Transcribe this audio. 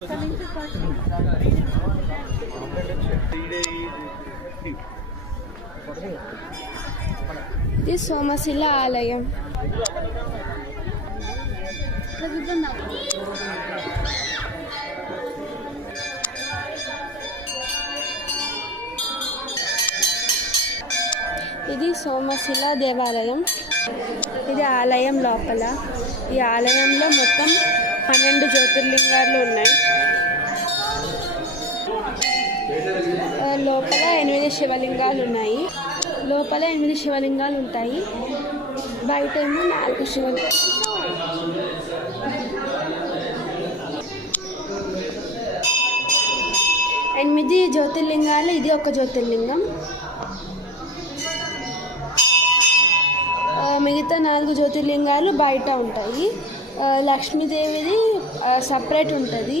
ఇది సోమశిల ఆలయం. ఇది సోమశిల దేవాలయం. ఇది ఆలయం లోపల. ఈ ఆలయంలో మొత్తం 12 జ్యోతిర్లింగాలు ఉన్నాయి. లోపల 8 శివలింగాలు ఉన్నాయి. లోపల 8 శివలింగాలు ఉంటాయి. బయట ఏమో 4 శివలింగాలు. 8 జ్యోతిర్లింగాలు. ఇది ఒక జ్యోతిర్లింగం. మిగతా 4 జ్యోతిర్లింగాలు బయట ఉంటాయి. లక్ష్మీదేవిది సపరేట్ ఉంటుంది.